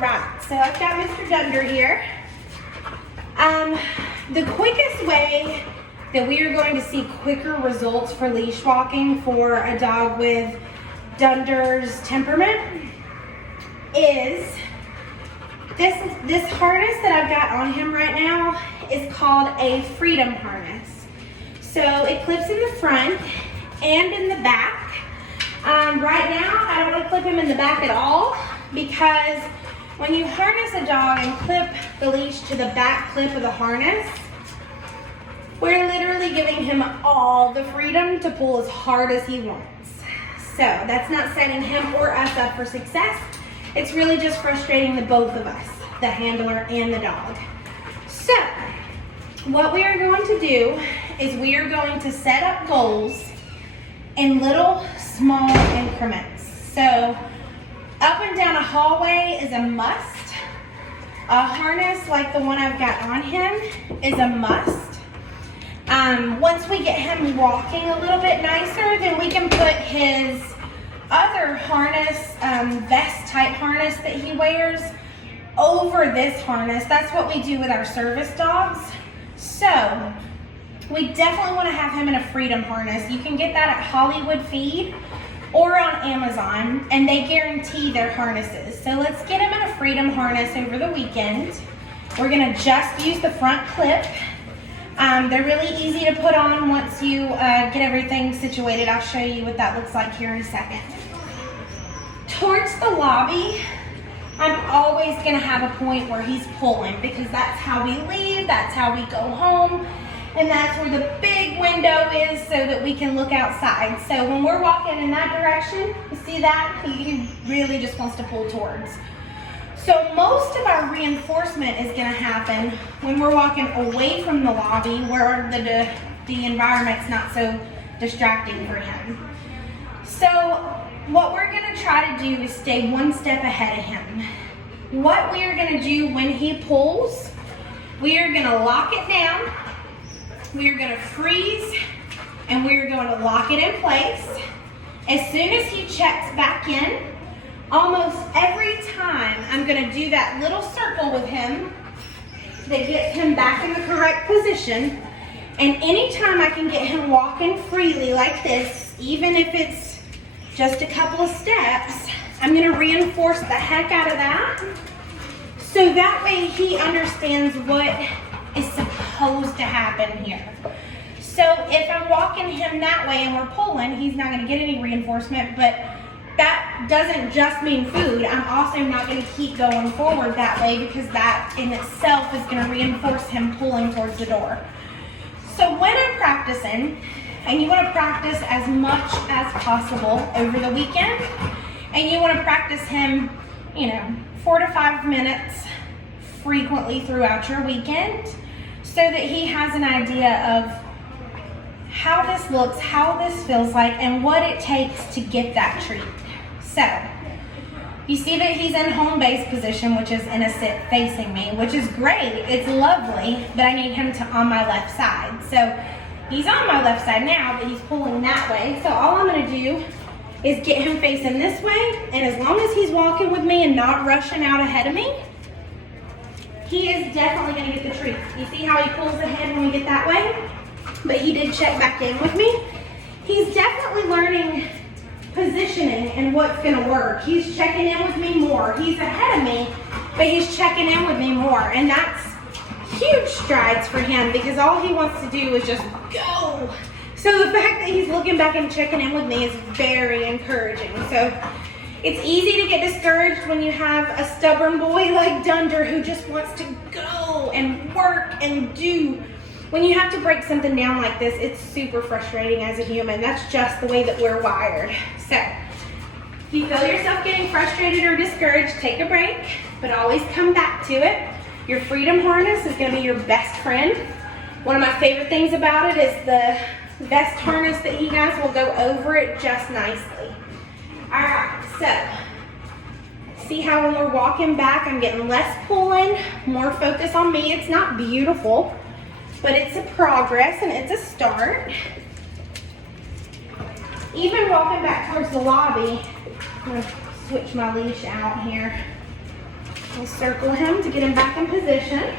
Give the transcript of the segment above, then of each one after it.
right, so I've got Mr. Dunder here. The quickest way that we are going to see quicker results for leash walking for a dog with Dunder's temperament is this harness that I've got on him right now is called a freedom harness. So it clips in the front and in the back. Right now, I don't want to clip him in the back at all because when you harness a dog and clip the leash to the back clip of the harness, we're literally giving him all the freedom to pull as hard as he wants. So that's not setting him or us up for success. It's really just frustrating the both of us, the handler and the dog. So what we are going to do is we are going to set up goals in little small increments. So up and down a hallway is a must. A harness like the one I've got on him is a must. Once we get him walking a little bit nicer, then we can put his other harness, vest type harness that he wears over this harness. That's what we do with our service dogs. So we definitely want to have him in a freedom harness. You can get that at Hollywood Feed or on Amazon, and they guarantee their harnesses. So let's get him in a freedom harness over the weekend. We're gonna just use the front clip. They're really easy to put on once you get everything situated. I'll show you what that looks like here in a second. Towards the lobby, I'm always gonna have a point where he's pulling because that's how we leave, that's how we go home, and that's where the big window is so that we can look outside. So when we're walking in that direction, you see that? He really just wants to pull towards. So most of our reinforcement is gonna happen when we're walking away from the lobby where the environment's not so distracting for him. So what we're gonna try to do is stay one step ahead of him. What we are gonna do when he pulls, we are gonna lock it down, we are gonna freeze, and we are going to lock it in place. As soon as he checks back in, almost every time I'm gonna do that little circle with him that gets him back in the correct position. And anytime I can get him walking freely like this, even if it's just a couple of steps, I'm gonna reinforce the heck out of that. So that way he understands what is supposed to happen here. So if I'm walking him that way and we're pulling, he's not gonna get any reinforcement, but that doesn't just mean food. I'm also not going to keep going forward that way because that in itself is going to reinforce him pulling towards the door. So when I'm practicing, and you want to practice as much as possible over the weekend, and you want to practice him, 4 to 5 minutes frequently throughout your weekend so that he has an idea of how this looks, how this feels like, and what it takes to get that treat. So, you see that he's in home base position, which is in a sit facing me, which is great. It's lovely, but I need him on my left side. So, he's on my left side now, but he's pulling that way. So, all I'm going to do is get him facing this way, and as long as he's walking with me and not rushing out ahead of me, he is definitely going to get the treat. You see how he pulls ahead when we get that way? But he did check back in with me. He's definitely learning positioning and what's gonna work. He's checking in with me more. He's ahead of me, but he's checking in with me more. And that's huge strides for him because all he wants to do is just go. So the fact that he's looking back and checking in with me is very encouraging. So it's easy to get discouraged when you have a stubborn boy like Dunder who just wants to go and work and do. When you have to break something down like this, it's super frustrating as a human. That's just the way that we're wired. So, if you feel yourself getting frustrated or discouraged, take a break, but always come back to it. Your freedom harness is gonna be your best friend. One of my favorite things about it is the vest harness that he has will go over it just nicely. All right, so, see how when we're walking back, I'm getting less pulling, more focus on me. It's not beautiful, but it's a progress and it's a start. Even walking back towards the lobby, I'm gonna switch my leash out here. We'll circle him to get him back in position.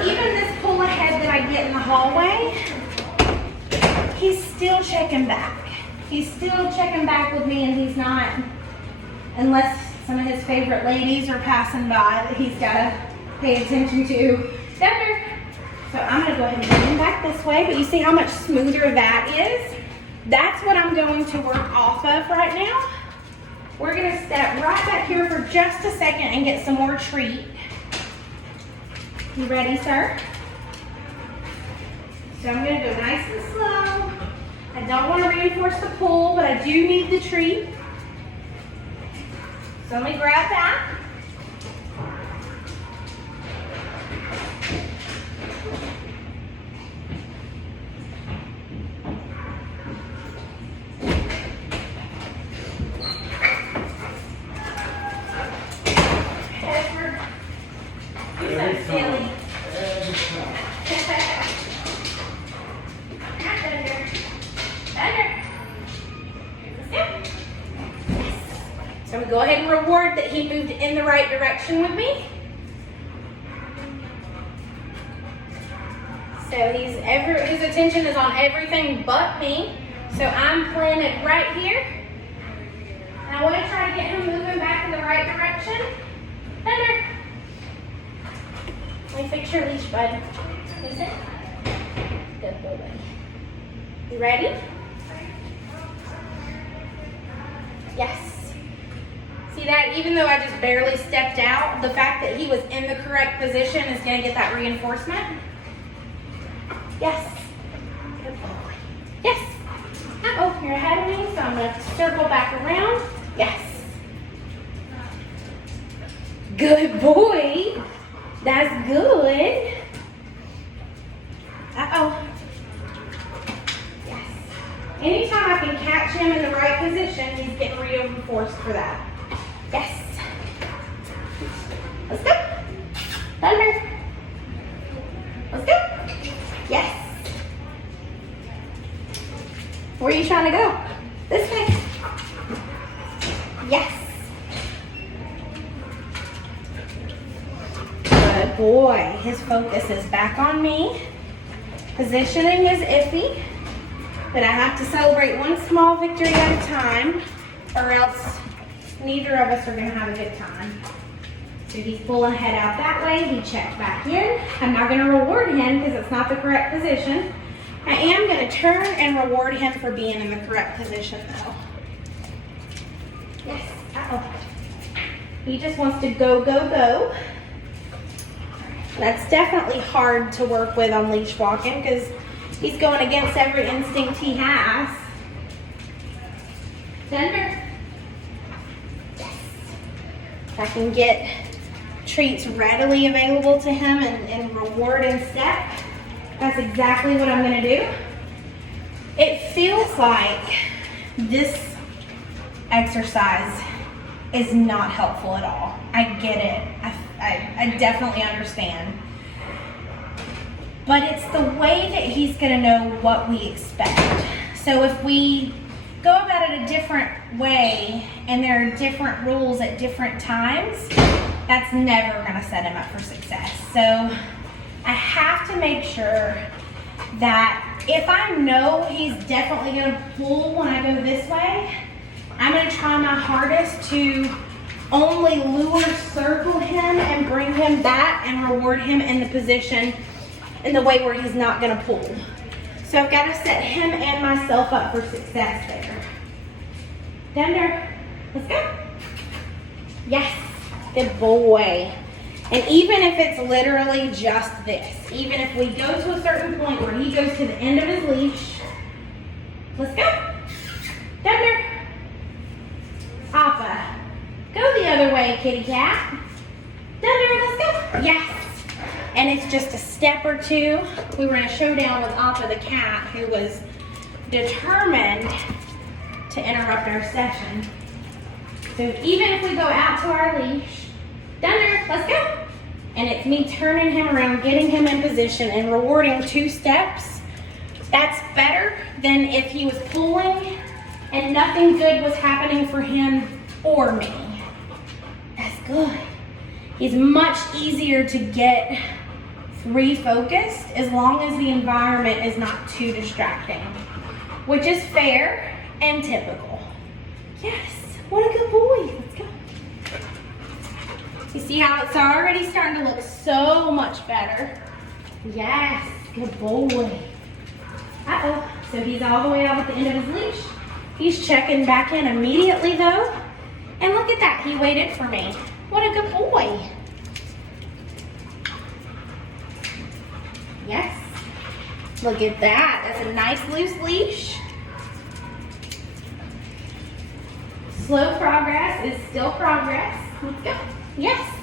Even this pull ahead that I get in the hallway, he's still checking back. He's still checking back with me, and he's not, unless some of his favorite ladies are passing by that he's got to pay attention to. Dunder. So I'm going to go ahead and bring him back this way, but you see how much smoother that is? That's what I'm going to work off of right now. We're going to step right back here for just a second and get some more treat. You ready, sir? So I'm going to go nice and slow. I don't want to reinforce the pull, but I do need the treat. So let me grab that. So I'm going to go ahead and reward that he moved in the right direction with me. So his attention is on everything but me. So I'm planted right here. And I want to try to get him moving back in the right direction. Thunder. Let me fix your leash, bud. Listen. Good boy. You ready? Yes. See that? Even though I just barely stepped out, the fact that he was in the correct position is going to get that reinforcement. Yes. Good boy. Yes. Uh-oh, you're ahead of me, so I'm going to circle back around. Yes. Good boy. That's good. Uh-oh. Yes. Anytime I can catch him in the right position, he's getting reinforced for that. Yes. Let's go. Thunder. Let's go. Yes. Where are you trying to go? This way. Yes. Good boy. His focus is back on me. Positioning is iffy, but I have to celebrate one small victory at a time, or else neither of us are going to have a good time. So he's pulling head out that way. He checked back in. I'm not going to reward him because it's not the correct position. I am going to turn and reward him for being in the correct position though. Yes. Uh-oh. He just wants to go, go, go. That's definitely hard to work with on leash walking because he's going against every instinct he has. Thunder. If I can get treats readily available to him and reward in step, that's exactly what I'm going to do. It feels like this exercise is not helpful at all. I get it. I definitely understand. But it's the way that he's going to know what we expect. So if we go about it a different way and there are different rules at different times, that's never going to set him up for success. So I have to make sure that if I know he's definitely going to pull when I go this way, I'm going to try my hardest to only lure, circle him, and bring him back and reward him in the position in the way where he's not going to pull. So I've got to set him and myself up for success there. Dunder, let's go. Yes, good boy. And even if it's literally just this, even if we go to a certain point where he goes to the end of his leash, let's go. Dunder. Appa. Go the other way, kitty cat. Dunder, let's go. Yes. And it's just a step or two. We were in a showdown with Appa the cat, who was determined to interrupt our session. So even if we go out to our leash, Dunder, let's go. And it's me turning him around, getting him in position, and rewarding 2 steps. That's better than if he was pulling and nothing good was happening for him or me. Yes. Good. He's much easier to get refocused as long as the environment is not too distracting, which is fair and typical. Yes, what a good boy. Let's go. You see how it's already starting to look so much better? Yes, good boy. Uh-oh, so he's all the way out at the end of his leash. He's checking back in immediately though. And look at that, he waited for me. What a good boy. Yes, look at that. That's a nice loose leash. Slow progress is still progress. Let's go. Yes.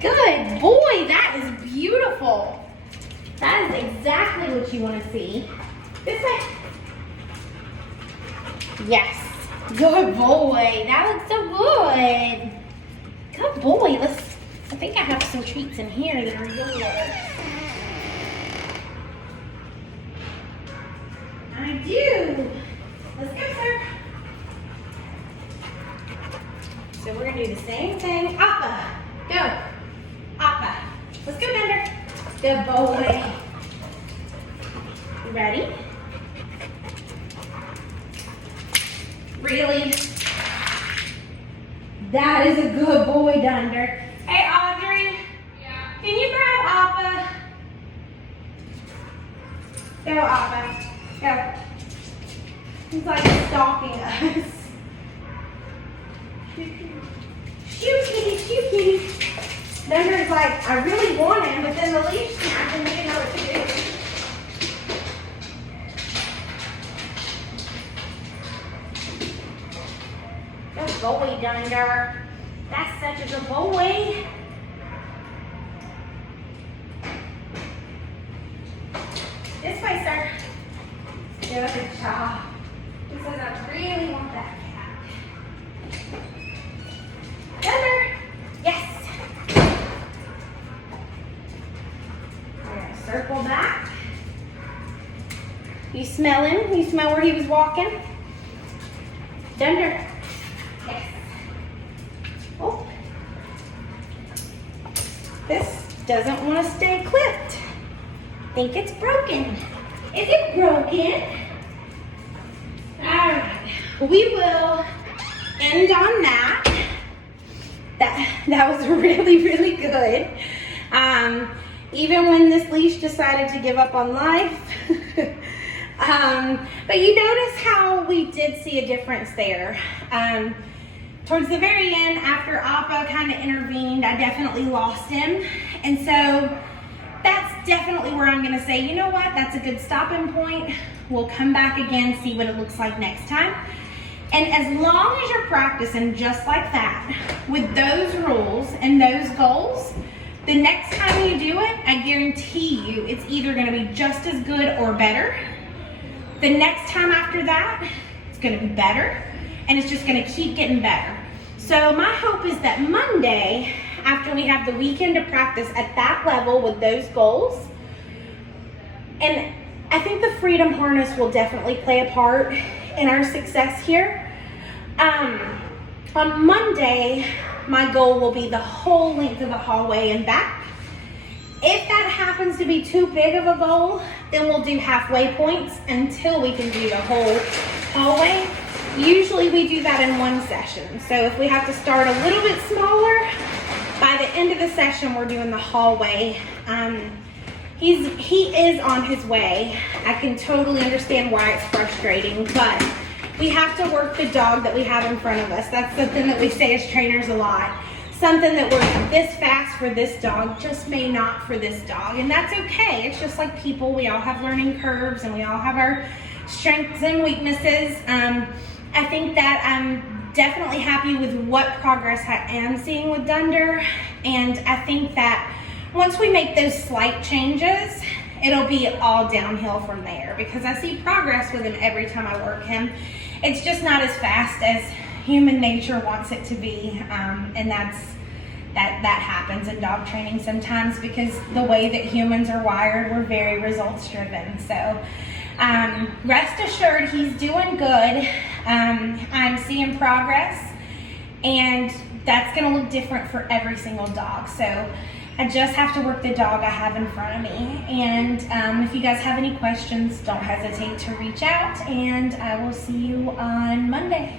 Good boy, that is beautiful. That is exactly what you want to see. This way. Yes. Good boy. That looks so good. Good boy. I think I have some treats in here that are yours. I do. Let's go, sir. So we're gonna do the same thing. Appa, go. Appa. Let's go, Dunder. Good boy. You ready? Really? That is a good boy, Dunder. Hey, Audrey. Yeah. Can you grab Appa? Go, Appa. Go. He's like stalking us. Shoot, kitty, shoot, kitty. Dunder's like, I really want him, but then the leash snapped and we didn't know what to do. Good boy, Dunder. That's such a good boy. This way, sir. Good job. He says, I really want that cat. Dunder. Yes. We're going to circle back. You smell him? You smell where he was walking? Dunder. Yes. Oh. This doesn't want to stay clipped. Think it's broken. Is it broken? All right. We will end on that. That was really, really good. Even when this leash decided to give up on life. But you notice how we did see a difference there. Towards the very end, after Appa kind of intervened, I definitely lost him. And so that's definitely where I'm gonna say, you know what, that's a good stopping point. We'll come back again, see what it looks like next time. And as long as you're practicing just like that, with those rules and those goals, the next time you do it, I guarantee you it's either gonna be just as good or better. The next time after that, it's gonna be better, and it's just gonna keep getting better. So my hope is that Monday, after we have the weekend to practice at that level with those goals, and I think the Freedom Harness will definitely play a part in our success here. On Monday, my goal will be the whole length of the hallway and back. If that happens to be too big of a goal, then we'll do halfway points until we can do the whole hallway. Usually we do that in one session. So if we have to start a little bit smaller, by the end of the session, we're doing the hallway. He is on his way. I can totally understand why it's frustrating, but we have to work the dog that we have in front of us. That's something that we say as trainers a lot. Something that works this fast for this dog just may not for this dog, and that's okay. It's just like people. We all have learning curves, and we all have our strengths and weaknesses. I think that I'm definitely happy with what progress I am seeing with Dunder, and I think that once we make those slight changes, it'll be all downhill from there, because I see progress with him every time I work him. It's just not as fast as human nature wants it to be, and that happens in dog training sometimes, because the way that humans are wired, we're very results driven. So rest assured, he's doing good. I'm seeing progress, and that's gonna look different for every single dog. So I just have to work the dog I have in front of me. And if you guys have any questions, don't hesitate to reach out, and I will see you on Monday.